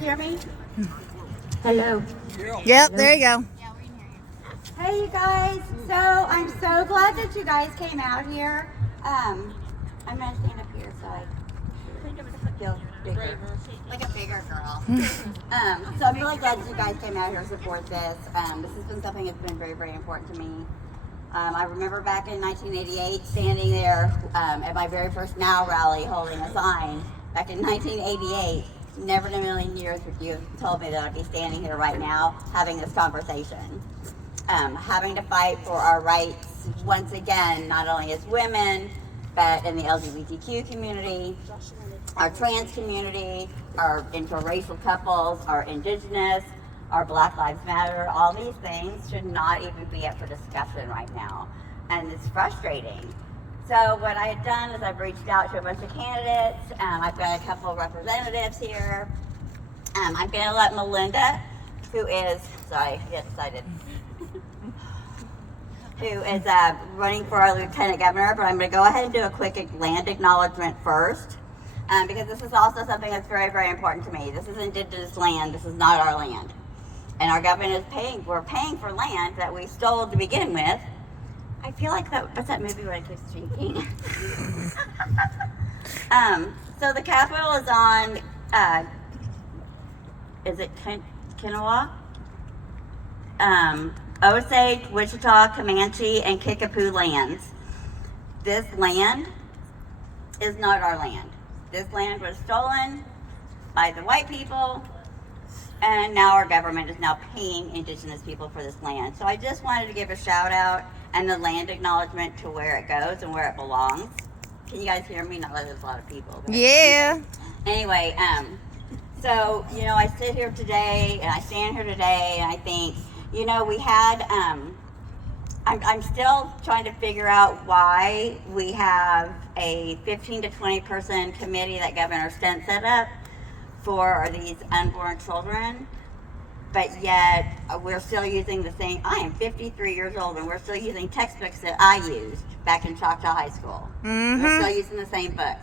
hear me? Hello. Yep, there you go. Hey, you guys. So I'm so glad that you guys came out here. I'm gonna stand up here so I feel bigger, like a bigger girl. So I'm really glad that you guys came out here to support this. This has been something that's been very, very important to me. I remember back in 1988 standing there at my very first Now rally holding a sign. Back in 1988, never in a million years would you have told me that I'd be standing here right now having this conversation. Having to fight for our rights once again, not only as women, but in the LGBTQ community, our trans community, our interracial couples, our indigenous, our Black Lives Matter, all these things should not even be up for discussion right now. And it's frustrating. So what I had done is I've reached out to a bunch of candidates. I've got a couple of representatives here. I'm going to let Melinda, who is, sorry, I get excited, who is running for our lieutenant governor, but I'm going to go ahead and do a quick land acknowledgement first, because this is also something that's very, very important to me. This is indigenous land. This is not our land. And our government is we're paying for land that we stole to begin with. I feel like what's that movie where I keep speaking? So the Capitol is on, is it Kinawa? Osage, Wichita, Comanche, and Kickapoo lands. This land is not our land. This land was stolen by the white people, and now our government is now paying indigenous people for this land. So I just wanted to give a shout out and the land acknowledgement to where it goes and where it belongs. Can you guys hear me? Not that there's a lot of people. Yeah. Anyway, so, you know, I sit here today and I stand here today and I think, you know, we had, I'm still trying to figure out why we have a 15 to 20 person committee that Governor Stent set up for these unborn children, but yet we're still using the same, I am 53 years old and we're still using textbooks that I used back in Choctaw High School. Mm-hmm. We're still using the same books.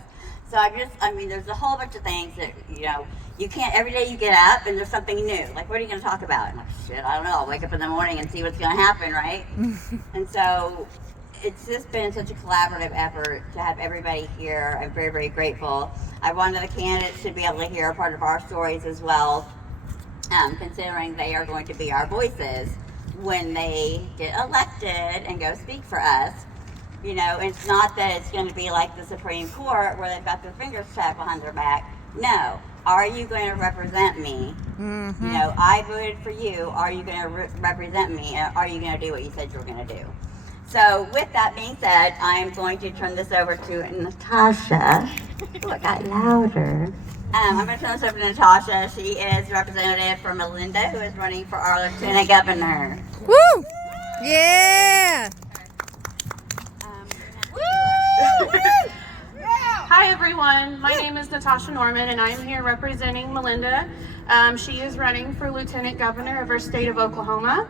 So I mean, there's a whole bunch of things that, you know, you can't, every day you get up and there's something new. Like, what are you going to talk about? I'm like, shit, I don't know. I'll wake up in the morning and see what's going to happen, right? And so it's just been such a collaborative effort to have everybody here. I'm very, very grateful. I wanted the candidates to be able to hear a part of our stories as well, considering they are going to be our voices when they get elected and go speak for us. You know, it's not that it's going to be like the Supreme Court where they've got their fingers trapped behind their back. No. Are you going to represent me? Mm-hmm. You know, I voted for you. Are you going to represent me? And are you going to do what you said you were going to do? So with that being said, I'm going to turn this over to Natasha. Oh, it got louder. I'm going to turn this over to Natasha. She is representative for Melinda, who is running for our lieutenant governor. Woo! Yeah! Hi everyone, my name is Natasha Norman and I am here representing Melinda. She is running for Lieutenant Governor of our state of Oklahoma.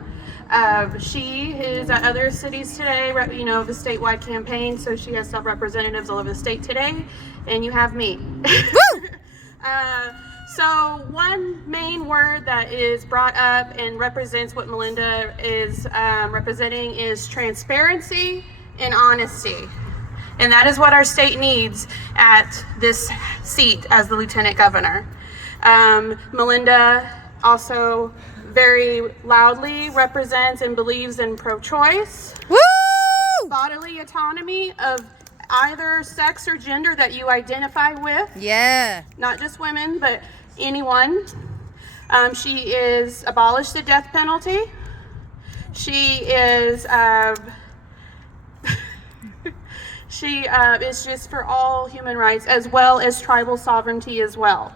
She is at other cities today, you know, the statewide campaign, so she has representatives all over the state today, and you have me. So one main word that is brought up and represents what Melinda is representing is transparency and honesty. And that is what our state needs at this seat as the Lieutenant Governor. Melinda also very loudly represents and believes in pro-choice, bodily autonomy of either sex or gender that you identify with. Yeah. Not just women, but anyone. She is abolished the death penalty. She is She is just for all human rights as well as tribal sovereignty as well.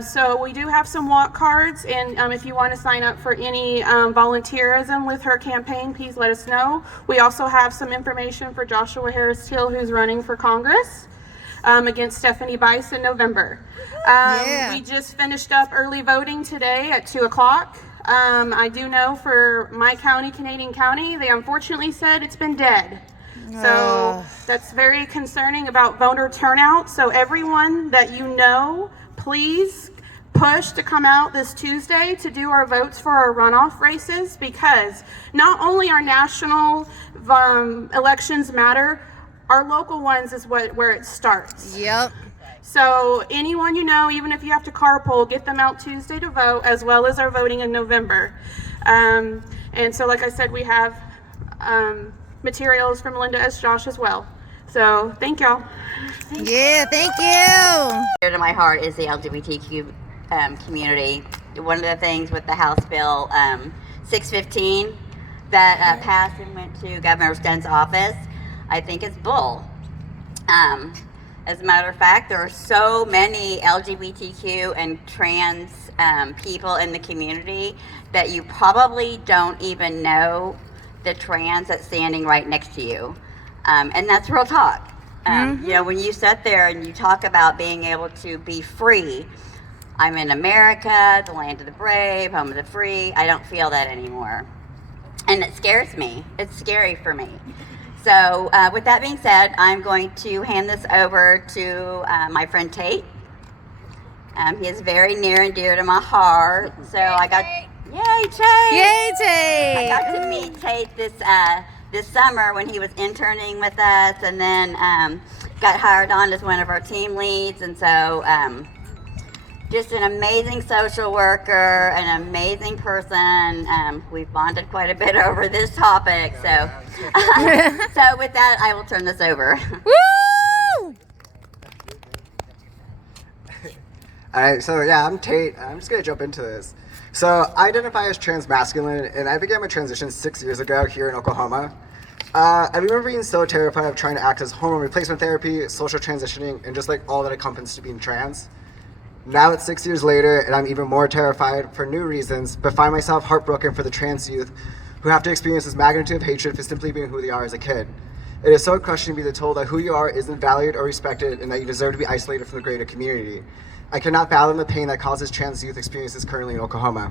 So we do have some walk cards, and if you want to sign up for any volunteerism with her campaign, please let us know. We also have some information for Joshua Harris Hill, who's running for Congress against Stephanie Bice in November. We just finished up early voting today at 2 o'clock. I do know for my county, Canadian County, they unfortunately said it's been dead. So that's very concerning about voter turnout. So everyone that you know, please push to come out this Tuesday to do our votes for our runoff races, because not only our national elections matter, our local ones is where it starts. Yep. So anyone you know, even if you have to carpool, get them out Tuesday to vote, as well as our voting in November. And so, like I said, we have materials from Linda S. Josh as well. So thank y'all. Yeah, thank you. Dear to my heart is the LGBTQ community. One of the things with the House Bill 615 that passed and went to Governor Sten's office, I think is bull. As a matter of fact, there are so many LGBTQ and trans people in the community that you probably don't even know the trans that's standing right next to you. And that's real talk. You know, when you sit there and you talk about being able to be free, I'm in America, the land of the brave, home of the free. I don't feel that anymore. And it scares me. It's scary for me. So with that being said, I'm going to hand this over to my friend Tate. He is very near and dear to my heart. So I got, yay Tate! Yay, Tate! I got to meet Tate this summer when he was interning with us, and then got hired on as one of our team leads. And so just an amazing social worker, an amazing person. We've bonded quite a bit over this topic. So, so with that, I will turn this over. Woo! All right, so yeah, I'm Tate. I'm just gonna jump into this. So I identify as transmasculine, and I began my transition 6 years ago here in Oklahoma. I remember being so terrified of trying to access hormone replacement therapy, social transitioning, and just like all that accompanies to being trans. Now it's 6 years later, and I'm even more terrified for new reasons, but find myself heartbroken for the trans youth who have to experience this magnitude of hatred for simply being who they are as a kid. It is so crushing to be told that who you are isn't valued or respected, and that you deserve to be isolated from the greater community. I cannot fathom the pain that causes trans youth experiences currently in Oklahoma.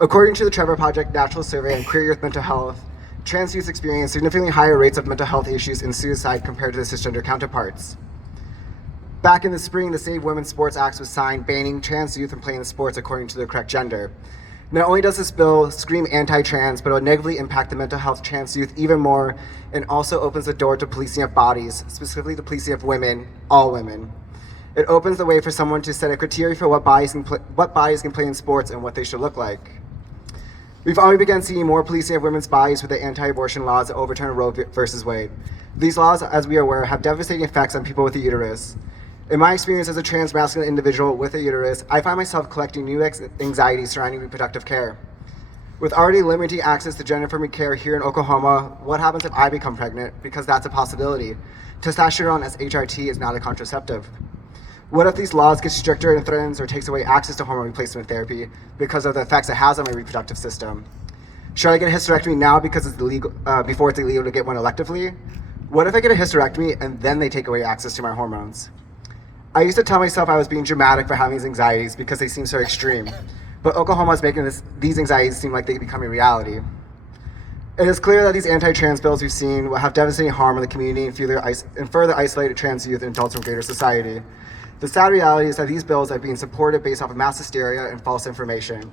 According to the Trevor Project National Survey on Queer Youth Mental Health, trans youth experience significantly higher rates of mental health issues and suicide compared to their cisgender counterparts. Back in the spring, the Save Women's Sports Act was signed, banning trans youth from playing the sports according to their correct gender. Not only does this bill scream anti-trans, but it will negatively impact the mental health of trans youth even more, and also opens the door to policing of bodies, specifically the policing of women, all women. It opens the way for someone to set a criteria for what bodies can play in sports and what they should look like. We've already begun seeing more policing of women's bodies with the anti-abortion laws that overturned Roe versus Wade. These laws, as we are aware, have devastating effects on people with a uterus. In my experience as a trans-masculine individual with a uterus, I find myself collecting new anxieties surrounding reproductive care. With already limiting access to gender-affirming care here in Oklahoma, what happens if I become pregnant? Because that's a possibility. Testosterone as HRT is not a contraceptive. What if these laws get stricter and threatens or takes away access to hormone replacement therapy because of the effects it has on my reproductive system? Should I get a hysterectomy now because it's illegal, before it's illegal to get one electively? What if I get a hysterectomy and then they take away access to my hormones? I used to tell myself I was being dramatic for having these anxieties because they seem so extreme, but Oklahoma is making these anxieties seem like they become a reality. It is clear that these anti-trans bills we've seen will have devastating harm on the community and further isolate trans youth and adults from greater society. The sad reality is that these bills are being supported based off of mass hysteria and false information.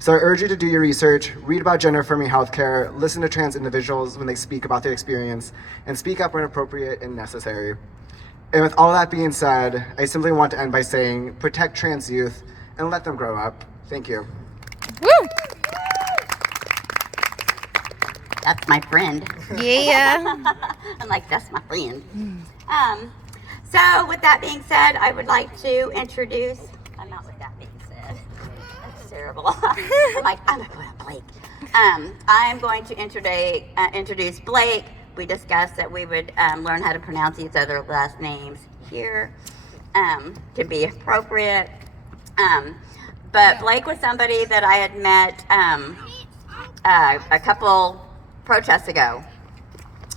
So I urge you to do your research, read about gender-affirming healthcare, listen to trans individuals when they speak about their experience, and speak up when appropriate and necessary. And with all that being said, I simply want to end by saying, protect trans youth and let them grow up. Thank you. Woo! That's my friend. Yeah. I'm like, that's my friend. So with that being said, I would like to introduce, I'm not with that being said. That's terrible. I'm like, I'm going to put up Blake. I'm going to introduce Blake. We discussed that we would learn how to pronounce these other last names here to be appropriate. But Blake was somebody that I had met a couple protests ago,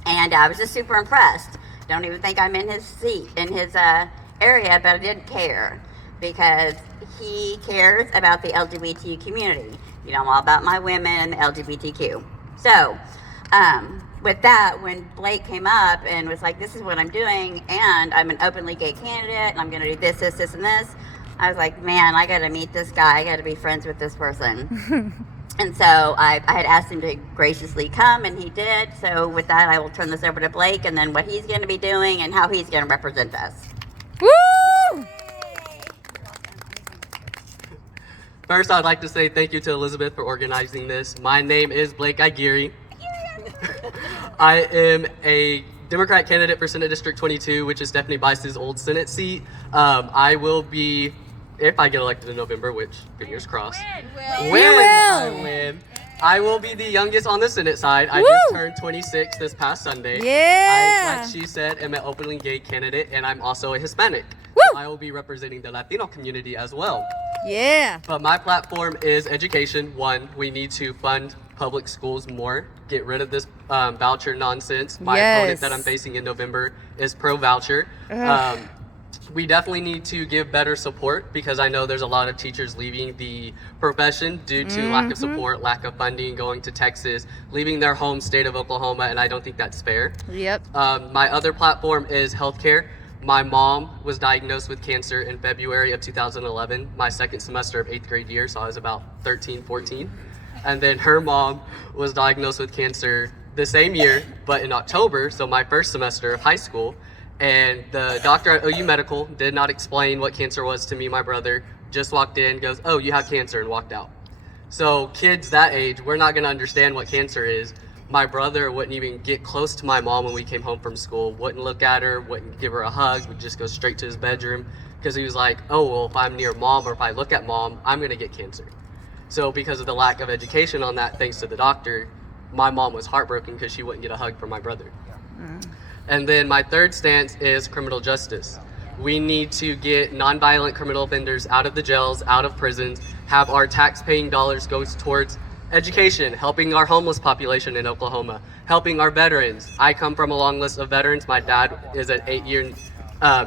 and I was just super impressed. Don't even think I'm in his seat, in his area, but I didn't care because he cares about the LGBT community. You know, I'm all about my women and the LGBTQ. So, with that, when Blake came up and was like, this is what I'm doing, and I'm an openly gay candidate, and I'm going to do this, this, this, and this, I was like, man, I got to meet this guy. I got to be friends with this person. And so I had asked him to graciously come, and he did. So with that, I will turn this over to Blake, and then what he's going to be doing and how he's going to represent us. Woo! First, I'd like to say thank you to Elizabeth for organizing this. My name is Blake Aguirre. I am a Democrat candidate for Senate District 22, which is Stephanie Bice's old Senate seat. I will be, if I get elected in November, which fingers crossed, I will be the youngest on the Senate side. I just turned 26 this past Sunday. Yeah. I, like she said, am an openly gay candidate, and I'm also a Hispanic. Woo. I will be representing the Latino community as well. Yeah. But my platform is education. One, we need to fund public schools more, get rid of this voucher nonsense. My opponent that I'm facing in November is pro-voucher. We definitely need to give better support because I know there's a lot of teachers leaving the profession due to lack of support, lack of funding, going to Texas, leaving their home state of Oklahoma, and I don't think that's fair. Yep. My other platform is healthcare. My mom was diagnosed with cancer in February of 2011, my second semester of 8th grade year, so I was about 13, 14. And then her mom was diagnosed with cancer the same year, but in October, so my first semester of high school. And the doctor at OU Medical did not explain what cancer was to me, my brother, just walked in, goes, "Oh, you have cancer," and walked out. So kids that age, we're not gonna understand what cancer is. My brother wouldn't even get close to my mom when we came home from school, wouldn't look at her, wouldn't give her a hug, would just go straight to his bedroom because he was like, oh, well, if I'm near mom or if I look at mom, I'm gonna get cancer. So because of the lack of education on that, thanks to the doctor, my mom was heartbroken because she wouldn't get a hug from my brother. And then my third stance is criminal justice. We need to get nonviolent criminal offenders out of the jails, out of prisons, have our tax-paying dollars go towards education, helping our homeless population in Oklahoma, helping our veterans. I come from a long list of veterans. My dad is an 8-year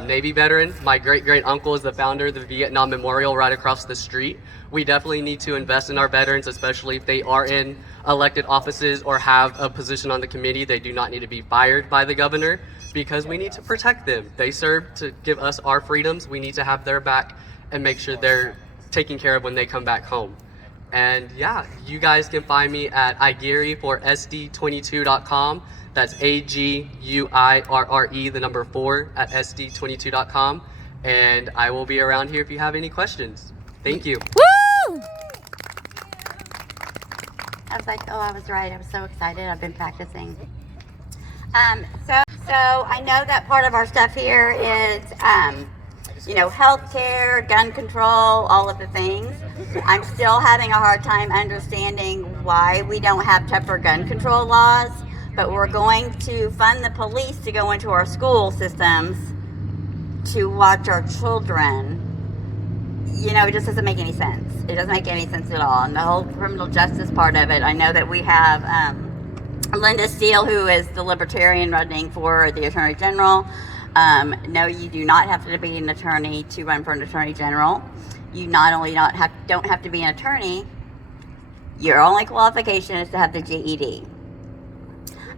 Navy veteran. My great-great-uncle is the founder of the Vietnam Memorial right across the street. We definitely need to invest in our veterans, especially if they are in elected offices or have a position on the committee. They do not need to be fired by the governor because we need to protect them. They serve to give us our freedoms. We need to have their back and make sure they're taken care of when they come back home. And yeah, you guys can find me at Aguirre for SD22.com. That's AGUIRRE, the number 4 at SD22.com. And I will be around here if you have any questions. Thank you. Woo! I was like, oh, I was right. I was so excited. I've been practicing. So I know that part of our stuff here is, healthcare, gun control, all of the things. I'm still having a hard time understanding why we don't have tougher gun control laws, but we're going to fund the police to go into our school systems to watch our children. It just doesn't make any sense. It doesn't make any sense at all. And the whole criminal justice part of it, I know that we have Linda Steele, who is the Libertarian running for the Attorney General. No, you do not have to be an attorney to run for an Attorney General. You not only don't have to be an attorney, your only qualification is to have the GED.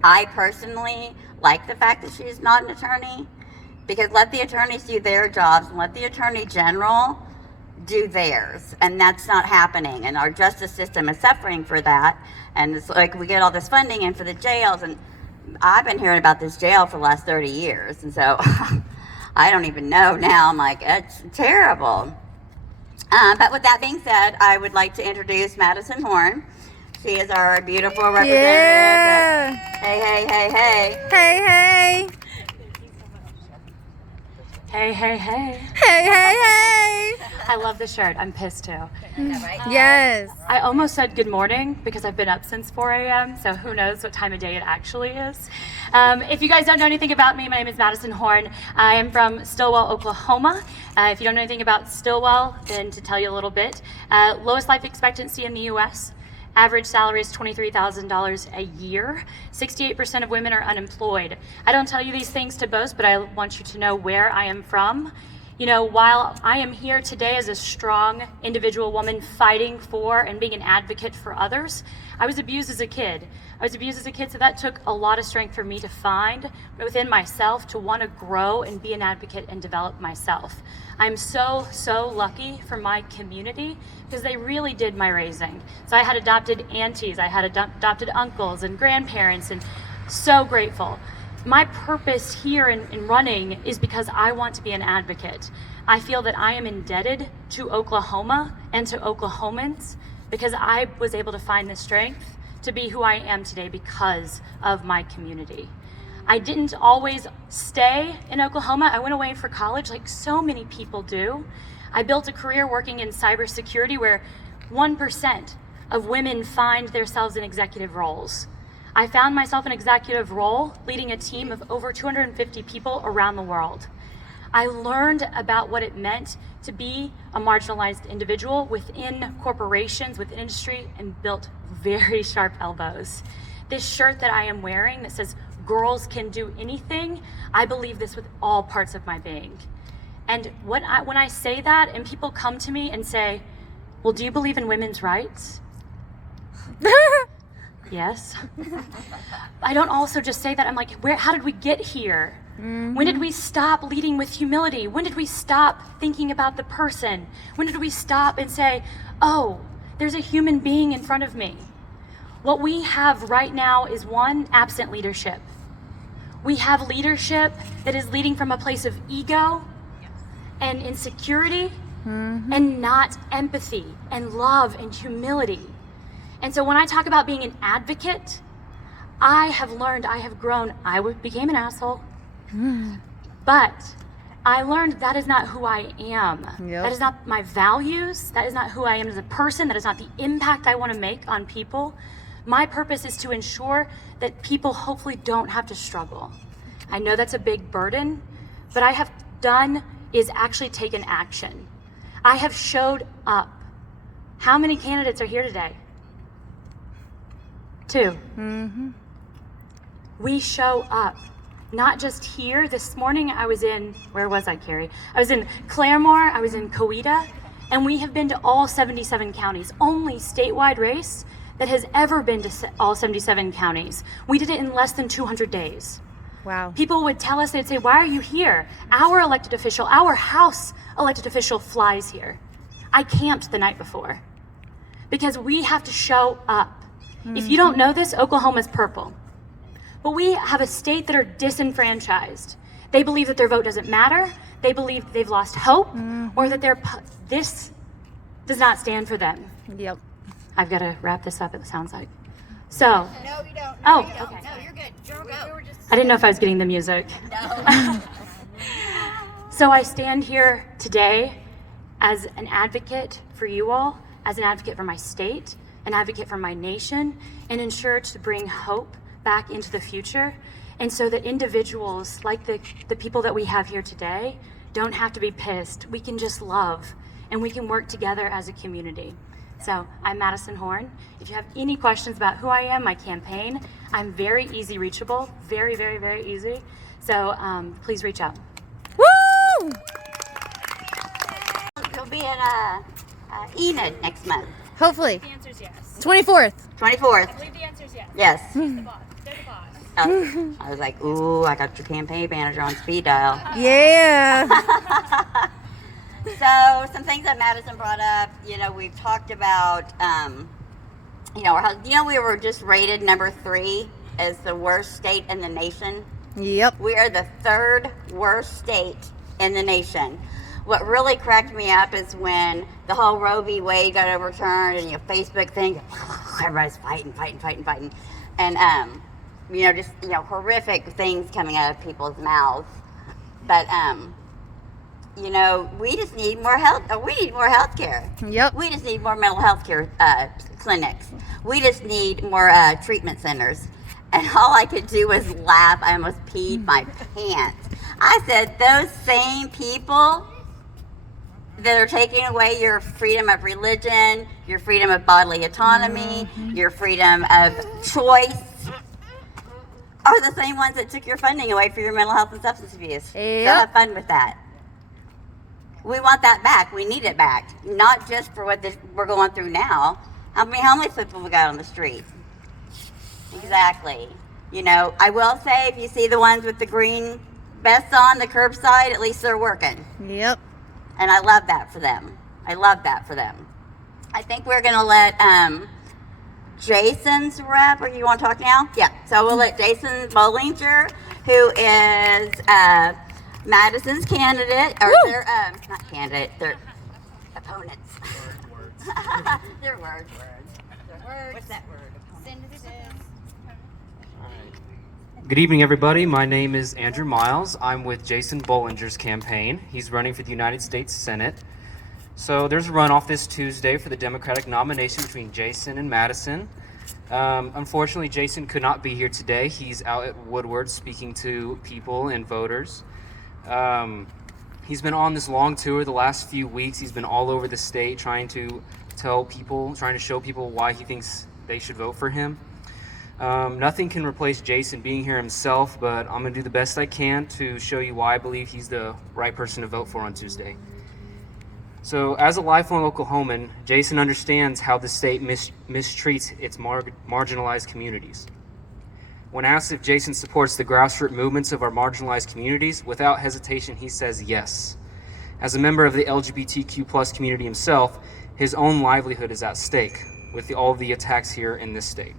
I personally like the fact that she's not an attorney, because let the attorneys do their jobs and let the Attorney General do theirs, and that's not happening, and our justice system is suffering for that. And it's like we get all this funding in for the jails, and I've been hearing about this jail for the last 30 years, and so I don't even know now. I'm like, it's terrible. But with that being said, I would like to introduce Madison Horn. She is our beautiful representative. Yeah. Hey, hey, hey, hey. Hey, hey. Hey, hey, hey. Hey, hey, hey. I love the shirt. I'm pissed too. Yes. I almost said good morning because I've been up since 4 a.m., so who knows what time of day it actually is. If you guys don't know anything about me, my name is Madison Horn. I am from Stillwell, Oklahoma. If you don't know anything about Stillwell, then to tell you a little bit, lowest life expectancy in the U.S., average salary is $23,000 a year. 68% of women are unemployed. I don't tell you these things to boast, but I want you to know where I am from. You know, while I am here today as a strong individual woman fighting for and being an advocate for others, I was abused as a kid. So that took a lot of strength for me to find within myself to want to grow and be an advocate and develop myself. I'm so lucky for my community because they really did my raising. So I had adopted aunties, I had adopted uncles and grandparents, and so grateful. My purpose here in running is because I want to be an advocate. I feel that I am indebted to Oklahoma and to Oklahomans because I was able to find the strength to be who I am today because of my community. I didn't always stay in Oklahoma. I went away for college like so many people do. I built a career working in cybersecurity where 1% of women find themselves in executive roles. I found myself in an executive role leading a team of over 250 people around the world. I learned about what it meant to be a marginalized individual within corporations, within industry, and built very sharp elbows. This shirt that I am wearing that says, "Girls can do anything," I believe this with all parts of my being. And when I say that and people come to me and say, "Well, do you believe in women's rights?" Yes. I don't also just say that. I'm like, how did we get here? Mm-hmm. When did we stop leading with humility? When did we stop thinking about the person? When did we stop and say, oh, there's a human being in front of me? What we have right now is one, absent leadership. We have leadership that is leading from a place of ego and insecurity, mm-hmm. and not empathy and love and humility. And so when I talk about being an advocate, I have learned, I have grown. I became an asshole, but I learned that is not who I am. Yep. That is not my values. That is not who I am as a person. That is not the impact I want to make on people. My purpose is to ensure that people hopefully don't have to struggle. I know that's a big burden, but I have done is actually taken action. I have showed up. How many candidates are here today? 2. Mm-hmm. We show up, not just here. This morning I was in, where was I, Carrie? I was in Claremore, I was in Coweta, and we have been to all 77 counties. Only statewide race that has ever been to all 77 counties. We did it in less than 200 days. Wow. People would tell us, they'd say, why are you here? Our elected official, our House elected official flies here. I camped the night before because we have to show up. Mm-hmm. If you don't know this, Oklahoma's purple. But we have a state that are disenfranchised. They believe that their vote doesn't matter. They believe they've lost hope, mm-hmm. or that this does not stand for them. Yep. I've got to wrap this up, it sounds like. So. No, you don't. No, you don't. Okay. No, you're good. You're good. I didn't know if I was getting the music. No. So I stand here today as an advocate for you all, as an advocate for my state, an advocate for my nation, and ensure to bring hope back into the future. And so that individuals like the people that we have here today don't have to be pissed. We can just love, and we can work together as a community. So I'm Madison Horn. If you have any questions about who I am, my campaign, I'm very easy reachable, very, very, very easy. So please reach out. Woo! You'll be in Enid next month. Hopefully. The answer is yes. 24th. 24th. I believe the answer is yes. Yes. They're the boss. I was like, ooh, I got your campaign manager on speed dial. Yeah. So some things that Madison brought up, we've talked about, we were just rated number 3 as the worst state in the nation. Yep. We are the 3rd worst state in the nation. What really cracked me up is when the whole Roe v. Wade got overturned and Facebook thing, everybody's fighting. And, horrific things coming out of people's mouths. But, we just need more health. We need more health care. Yep. We just need more mental health care clinics. We just need more treatment centers. And all I could do was laugh. I almost peed my pants. I said, those same people that are taking away your freedom of religion, your freedom of bodily autonomy, your freedom of choice, are the same ones that took your funding away for your mental health and substance abuse. Yep. So have fun with that. we want that back. We need it back, not just for what we're going through now. How many homeless people we got on the street? Exactly. You know, I will say, if you see the ones with the green vests on the curbside, at least they're working. Yep. And I love that for them. I love that for them. I think we're gonna let Jason's rep, or you want to talk now? Yeah, so we'll let Jason Bollinger, who is Madison's candidate, or their, not candidate, their opponents. Their words. What's that word? Good evening, everybody. My name is Andrew Miles. I'm with Jason Bollinger's campaign. He's running for the United States Senate. So there's a runoff this Tuesday for the Democratic nomination between Jason and Madison. Unfortunately, Jason could not be here today. He's out at Woodward speaking to people and voters. He's been on this long tour the last few weeks. He's been all over the state trying to show people why he thinks they should vote for him. Nothing can replace Jason being here himself, but I'm going to do the best I can to show you why I believe he's the right person to vote for on Tuesday. So, as a lifelong Oklahoman, Jason understands how the state mistreats its marginalized communities. When asked if Jason supports the grassroots movements of our marginalized communities, without hesitation, he says yes. As a member of the LGBTQ+ community himself, his own livelihood is at stake with all of the attacks here in this state.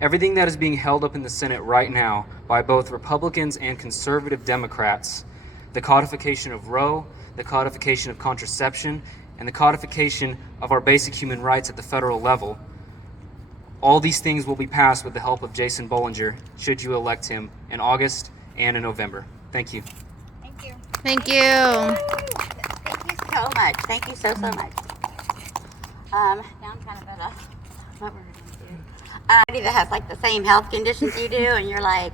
Everything that is being held up in the Senate right now by both Republicans and conservative Democrats, the codification of Roe, the codification of contraception, and the codification of our basic human rights at the federal level, all these things will be passed with the help of Jason Bollinger, should you elect him in August and in November. Thank you. Thank you. Thank you. Thank you so much. Thank you so much. Now I'm kind of at a, what we're going to do. Somebody that has like the same health conditions you do, and you're like,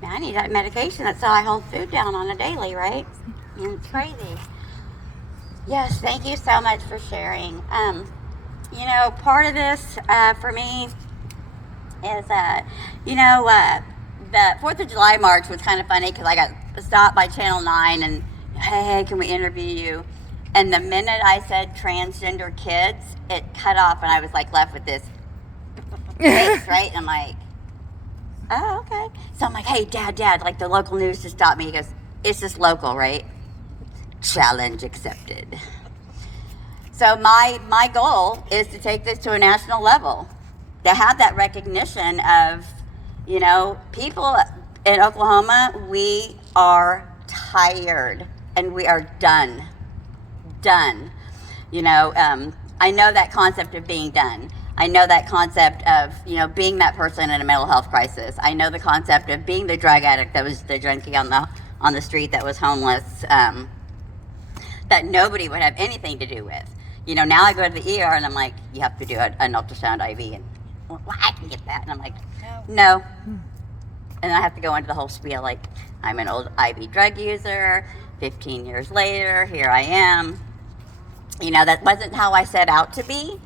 man, I need that medication. That's how I hold food down on a daily, right? And it's crazy. Yes, thank you so much for sharing. You know, part of this for me is, the 4th of July march was kind of funny because I got stopped by Channel 9 and, hey, can we interview you? And the minute I said transgender kids, it cut off and I was like left with this face, right? And I'm like, oh, okay. So I'm like, hey, Dad, like the local news just stopped me. He goes, it's just local, right? Challenge accepted. So my goal is to take this to a national level, to have that recognition of, you know, people in Oklahoma, we are tired and we are done. You know, I know that concept of being done. I know that concept of, you know, being that person in a mental health crisis. I know the concept of being the drug addict that was the junkie on the street that was homeless, that nobody would have anything to do with. You know, now I go to the ER and I'm like, you have to do an ultrasound IV. And, well, I can get that. And I'm like, no. And I have to go into the whole spiel like, I'm an old IV drug user. 15 years later, here I am. You know, that wasn't how I set out to be.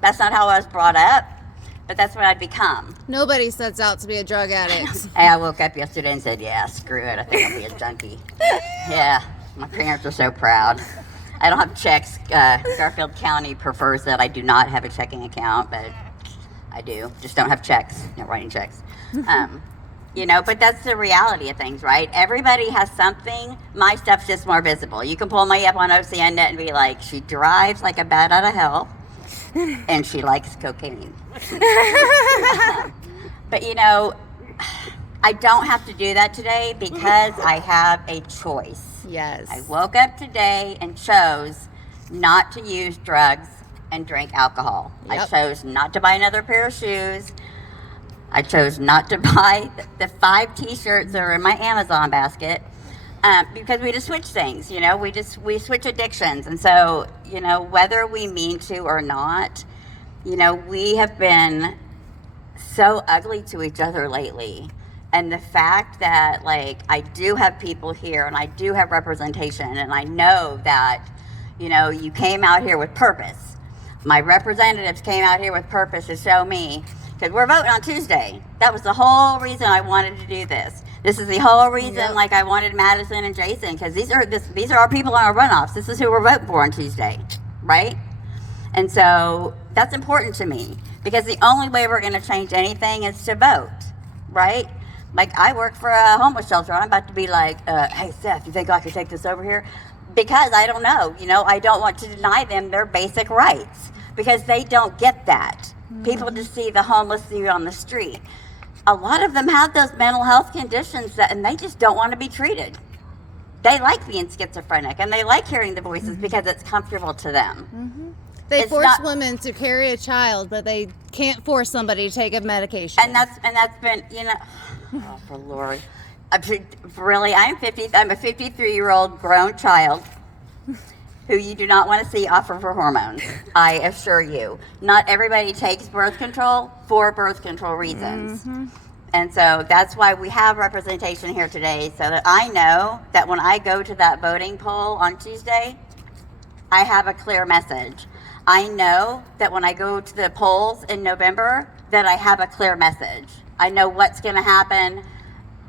That's not how I was brought up. But that's what I'd become. Nobody sets out to be a drug addict. And I woke up yesterday and said, yeah, screw it. I think I'll be a junkie. Yeah, my parents were so proud. I don't have checks. Garfield County prefers that I do not have a checking account, but I do. Just don't have checks. Not writing checks. You know, but that's the reality of things, right? Everybody has something. My stuff's just more visible. You can pull me up on OCNet and be like, she drives like a bat out of hell, and she likes cocaine. But, you know, I don't have to do that today because I have a choice. Yes. I woke up today and chose not to use drugs and drink alcohol. Yep. I chose not to buy another pair of shoes. I chose not to buy the 5 t-shirts that are in my Amazon basket because we just switch things, you know, we switch addictions. And so, you know, whether we mean to or not, you know, we have been so ugly to each other lately. And the fact that, like, I do have people here and I do have representation and I know that, you know, you came out here with purpose. My representatives came out here with purpose to show me, because we're voting on Tuesday. That was the whole reason I wanted to do this. This is the whole reason, like, I wanted Madison and Jason, because these are our people on our runoffs. This is who we're voting for on Tuesday, right? And so that's important to me, because the only way we're going to change anything is to vote, right? Like, I work for a homeless shelter. I'm about to be like, hey, Seth, you think I could take this over here? Because I don't know, I don't want to deny them their basic rights, because they don't get that. People just see the homeless see on the street. A lot of them have those mental health conditions and they just don't want to be treated. They like being schizophrenic and they like hearing the voices because it's comfortable to them. They force women to carry a child, but they can't force somebody to take a medication. And that's been, oh, for Lord. Really, I'm a 53-year-old grown child who you do not want to see offer for hormones. I assure you. Not everybody takes birth control for birth control reasons. And so that's why we have representation here today, so that I know that when I go to that voting poll on Tuesday, I have a clear message. I know that when I go to the polls in November, that I have a clear message. I know what's going to happen.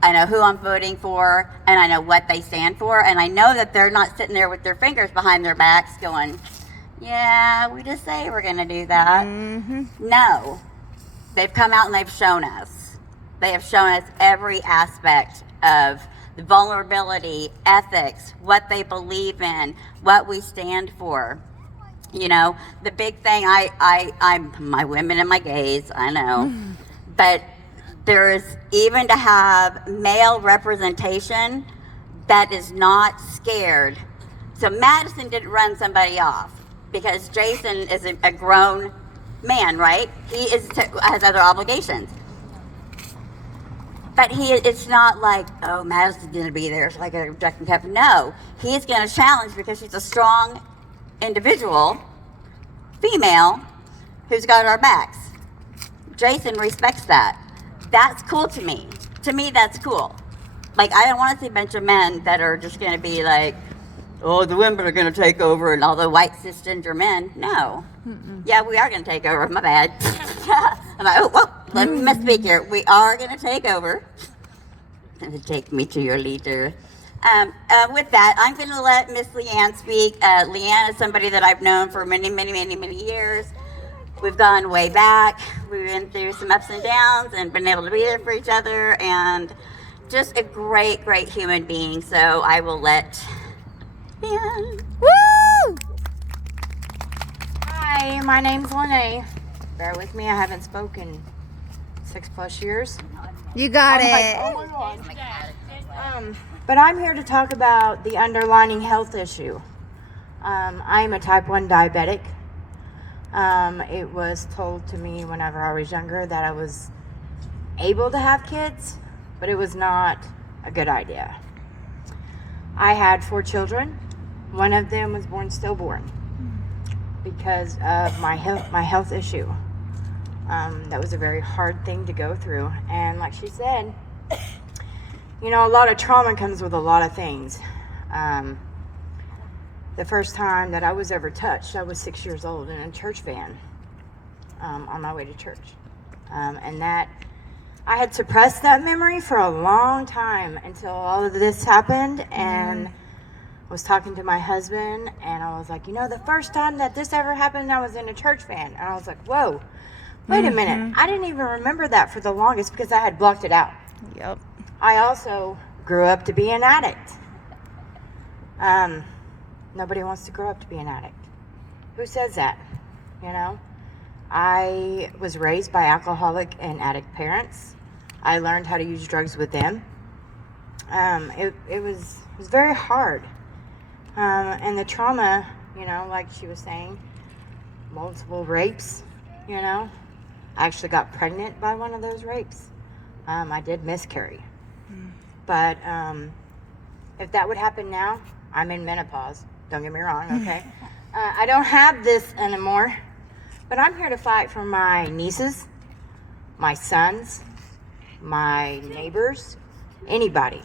I know who I'm voting for, and I know what they stand for, and I know that they're not sitting there with their fingers behind their backs going, yeah, we just say we're going to do that. No. They've come out and they've shown us. They have shown us every aspect of the vulnerability, ethics, what they believe in, what we stand for. The big thing, I'm my women and my gays, I know, but there's even to have male representation that is not scared. So Madison didn't run somebody off because Jason is a grown man, right? He has other obligations. But it's not like, oh, Madison's going to be there, so I got to duck and cover. No, he is going to challenge because she's a strong individual, female, who's got our backs. Jason respects that. That's cool to me. To me, that's cool. Like, I don't want to see a bunch of men that are just going to be like, oh, the women are going to take over and all the white cisgender men. No. Yeah, we are going to take over. My bad. I'm like, oh, whoa, let me misspeak here. We are going to take over. Take me to your leader. With that, I'm going to let Miss Leanne speak. Leanne is somebody that I've known for many, many, many, many years. We've gone way back. We've been through some ups and downs and been able to be there for each other, and just a great, great human being. So I will let Leanne. Woo! Hi, my name's Lene. Bear with me, I haven't spoken 6+ years. You got it. Oh my God. But I'm here to talk about the underlying health issue. I'm a type 1 diabetic. It was told to me whenever I was younger that I was able to have kids, but it was not a good idea. I had 4 children. One of them was born stillborn because of my health issue. That was a very hard thing to go through. And like she said, a lot of trauma comes with a lot of things. The first time that I was ever touched, I was 6 years old in a church van on my way to church. And that, I had suppressed that memory for a long time until all of this happened. And I was talking to my husband and I was like, the first time that this ever happened, I was in a church van. And I was like, whoa, wait a minute. I didn't even remember that for the longest because I had blocked it out. Yep. I also grew up to be an addict. Nobody wants to grow up to be an addict. Who says that? I was raised by alcoholic and addict parents. I learned how to use drugs with them. It was very hard. And the trauma, like she was saying, multiple rapes, I actually got pregnant by one of those rapes. I did miscarry. But if that would happen now, I'm in menopause. Don't get me wrong, okay? I don't have this anymore, but I'm here to fight for my nieces, my sons, my neighbors, anybody,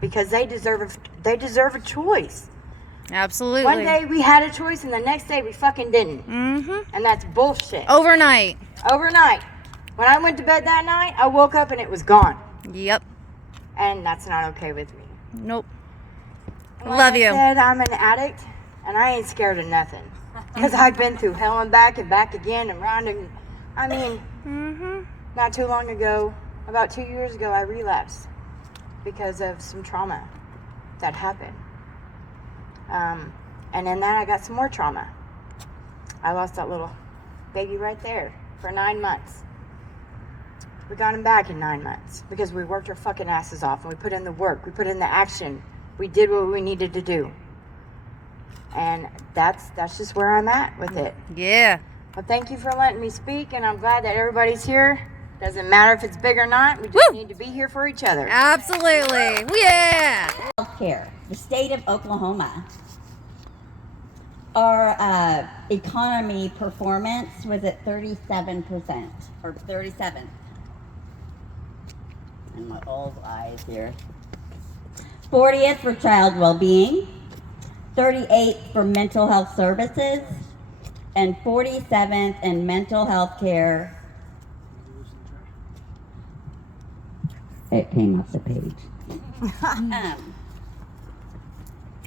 because they deserve a choice. Absolutely. One day we had a choice, and the next day we fucking didn't. And that's bullshit. Overnight. When I went to bed that night, I woke up and it was gone. Yep. and that's not okay with me. Nope. Like Love I you. said, I'm an addict, and I ain't scared of nothing. Because I've been through hell and back again and round and, I mean, not too long ago, about 2 years ago, I relapsed because of some trauma that happened. And in that, I got some more trauma. I lost that little baby right there for 9 months. We got him back in 9 months because we worked our fucking asses off and we put in the work, we put in the action, we did what we needed to do. And that's just where I'm at with it. Yeah. Well, thank you for letting me speak, and I'm glad that everybody's here. Doesn't matter if it's big or not, we just need to be here for each other. Absolutely. Yeah. Healthcare, the state of Oklahoma. Our economy performance was at 37%, or 37th. And my old eyes here. 40th for child well-being, 38th for mental health services, and 47th in mental health care. It came off the page.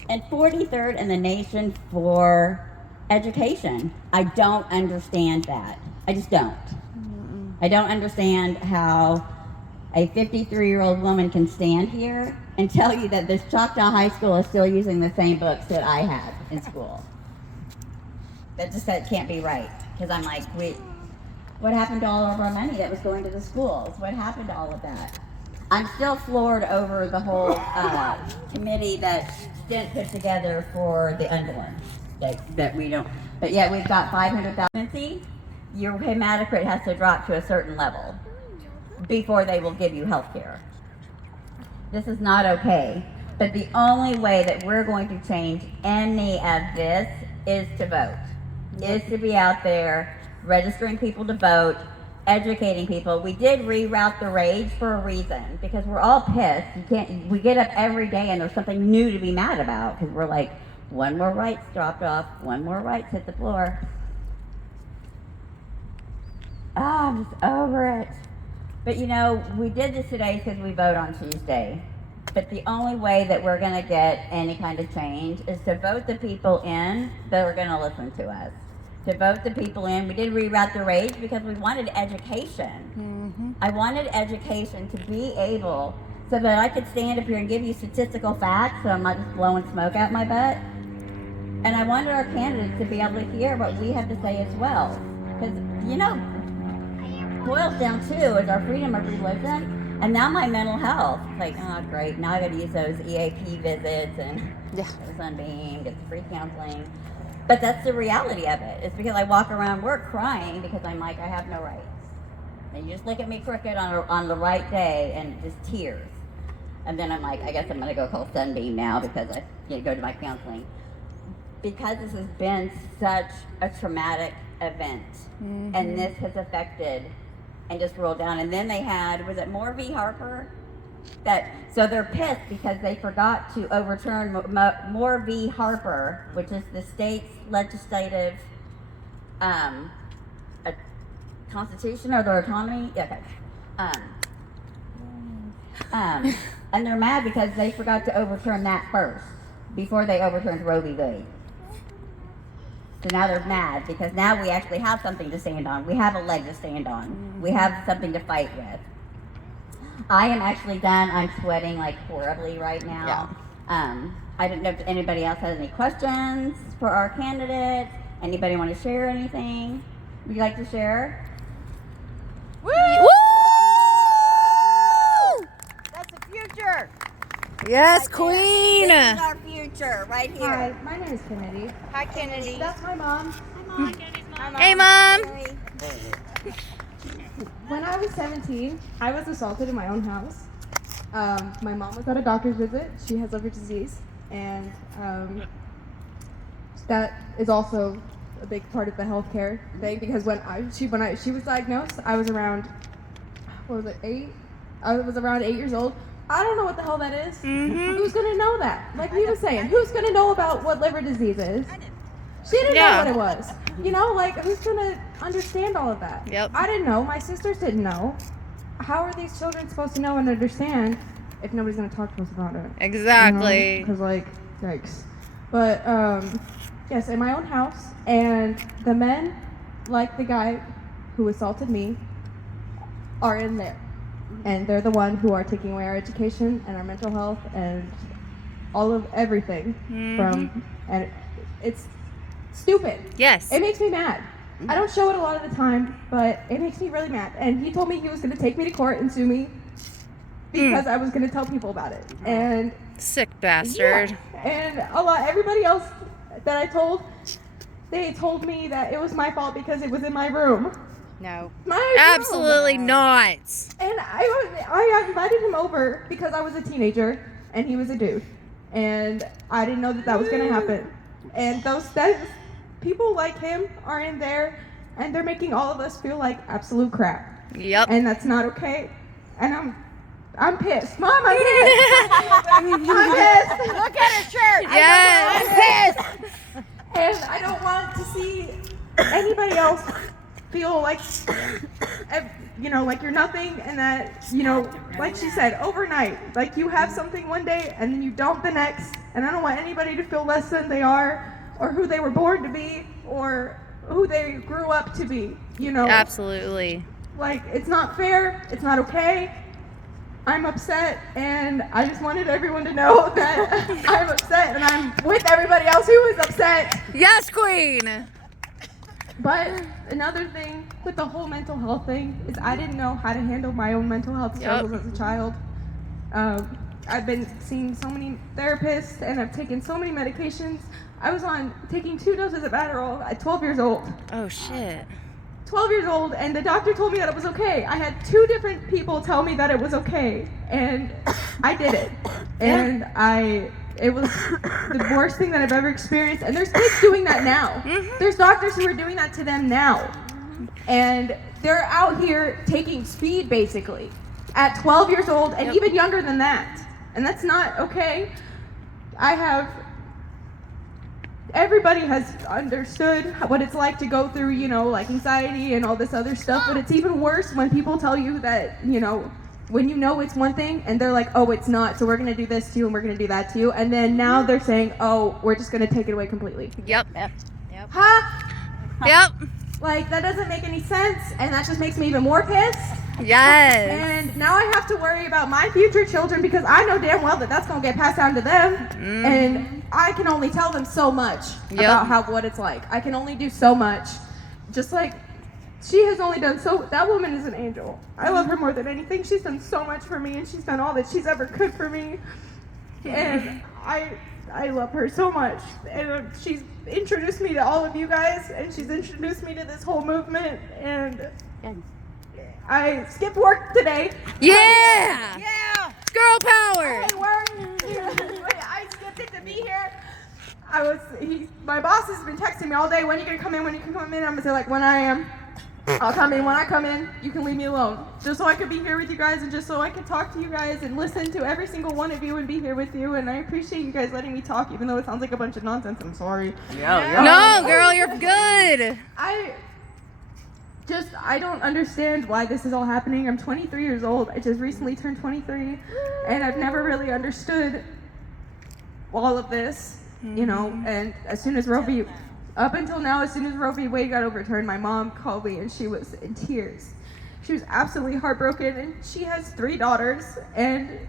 And 43rd in the nation for education. I don't understand that. I just don't. I don't understand how a 53-year-old woman can stand here and tell you that this Choctaw High School is still using the same books that I had in school. That can't be right. Because I'm like, what happened to all of our money that was going to the schools? What happened to all of that? I'm still floored over the whole committee that Stint put together for the unborn. That we don't, but yet we've got 500,000. Your hematocrit has to drop to a certain level before they will give you health care. This is not okay. But the only way that we're going to change any of this is to vote. Is to be out there registering people to vote, educating people. We did reroute the rage for a reason, because we're all pissed. We get up every day and there's something new to be mad about, because we're like, one more rights dropped off, one more rights hit the floor. I'm just over it. But you know, we did this today because we vote on Tuesday. But the only way that we're going to get any kind of change is to vote the people in that are going to listen to us. To vote the people in. We did reroute the rage because we wanted education. I wanted education to be able, so that I could stand up here and give you statistical facts, so I'm not just blowing smoke out my butt. And I wanted our candidates to be able to hear what we have to say as well. Because, you know, boils down to is our freedom of religion. And now my mental health. It's like, oh great, now I gotta use those EAP visits and go to Sunbeam, get the free counseling. But that's the reality of it. It's because I walk around work crying because I'm like, I have no rights. And you just look at me crooked on the right day and just tears. And then I'm like, I guess I'm gonna go call Sunbeam now because I go to my counseling. Because this has been such a traumatic event, and this has affected and just rolled down. And then they had, was it Moore v. Harper? So they're pissed because they forgot to overturn Moore v. Harper, which is the state's legislative constitution or their autonomy. Okay. And they're mad because they forgot to overturn that first before they overturned Roe v. Wade. So now they're mad because now we actually have something to stand on. We have a leg to stand on. We have something to fight with. I am actually done. I'm sweating like horribly right now. I don't know if anybody else has any questions for our candidates. Anybody want to share anything? Would you like to share? Woo! That's the future. Yes, Right Queen. This is our future right here. Hi, my name is Kennedy. Hi, Kennedy. That's my mom. Hey, Mom. When I was 17, I was assaulted in my own house. My mom was at a doctor's visit. She has liver disease, and that is also a big part of the healthcare thing. Because when she was diagnosed, I was around 8? I was around 8 years old. I don't know what the hell that is. Who's gonna know that? Like he was saying, who's gonna know about what liver disease is? She didn't know what it was. You know, like who's gonna understand all of that? Yep. I didn't know. My sisters didn't know. How are these children supposed to know and understand if nobody's gonna talk to us about it. Exactly. Because like, yikes. But yes, in my own house, and the men, like the guy who assaulted me, are in there, and they're the one who are taking away our education and our mental health and all of everything from, and it's stupid. Yes. It makes me mad. I don't show it a lot of the time, but it makes me really mad. And he told me he was going to take me to court and sue me because I was going to tell people about it. And Sick bastard. yeah, and everybody else that I told, they told me that it was my fault because it was in my room. No. My room. Absolutely not. And I invited him over because I was a teenager and he was a dude, and I didn't know that was going to happen. And people like him are in there, and they're making all of us feel like absolute crap. Yep. And that's not okay. And I'm pissed. Mom, I'm pissed. I'm pissed. Look at her shirt. Yes. I'm pissed. And I don't want to see anybody else feel like, like you're nothing, and that, like she said, overnight, like you have something one day and then you don't the next. And I don't want anybody to feel less than they are, or who they were born to be, or who they grew up to be, Absolutely. Like, it's not fair, it's not okay. I'm upset, and I just wanted everyone to know that I'm upset, and I'm with everybody else who is upset. Yes, queen. But another thing with the whole mental health thing is I didn't know how to handle my own mental health struggles as a child. I've been seeing so many therapists, and I've taken so many medications. I was taking 2 doses of Adderall at 12 years old. Oh, shit. 12 years old, and the doctor told me that it was okay. I had 2 different people tell me that it was okay, and I did it. And it was the worst thing that I've ever experienced. And there's kids doing that now. There's doctors who are doing that to them now. And they're out here taking speed, basically, at 12 years old, and even younger than that. And that's not okay. Everybody has understood what it's like to go through, like anxiety and all this other stuff, but it's even worse when people tell you that, when it's one thing and they're like, oh, it's not, so we're going to do this to you and we're going to do that to you, and then now they're saying, oh, we're just going to take it away completely. Yep. Huh? Yep. Like, that doesn't make any sense, and that just makes me even more pissed. Yes. And now I have to worry about my future children because I know damn well that that's going to get passed down to them. And I can only tell them so much about what it's like. I can only do so much. Just like she has only done that woman is an angel. I love her more than anything. She's done so much for me, and she's done all that she's ever could for me. And I love her so much. And she's introduced me to all of you guys, and she's introduced me to this whole movement. And I skipped work today. Yeah. Yeah. Girl power. I skipped it to be here. My boss has been texting me all day, when are you gonna come in, when you can come in? I'm gonna say, like, when I am. I'll come in. When I come in, you can leave me alone. Just so I could be here with you guys, and just so I could talk to you guys and listen to every single one of you and be here with you. And I appreciate you guys letting me talk, even though it sounds like a bunch of nonsense. I'm sorry. No, girl, you're good. I don't understand why this is all happening. I'm 23 years old. I just recently turned 23, and I've never really understood all of this, and as soon as up until now, as soon as Roe v. Wade got overturned, my mom called me, and she was in tears. She was absolutely heartbroken, and she has 3 daughters, and,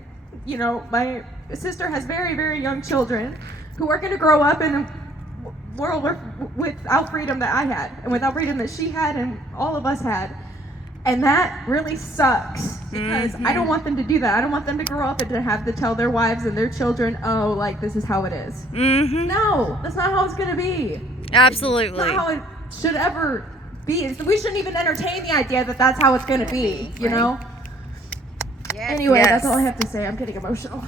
my sister has very, very young children who are going to grow up in a world without freedom that I had, and without freedom that she had, and all of us had. And that really sucks, because I don't want them to do that. I don't want them to grow up and to have to tell their wives and their children, oh, like, this is how it is. No, that's not how it's going to be. Absolutely. That's not how it should ever be. We shouldn't even entertain the idea that that's how it's going to be, you know? Yes. Anyway, Yes. that's all I have to say. I'm getting emotional.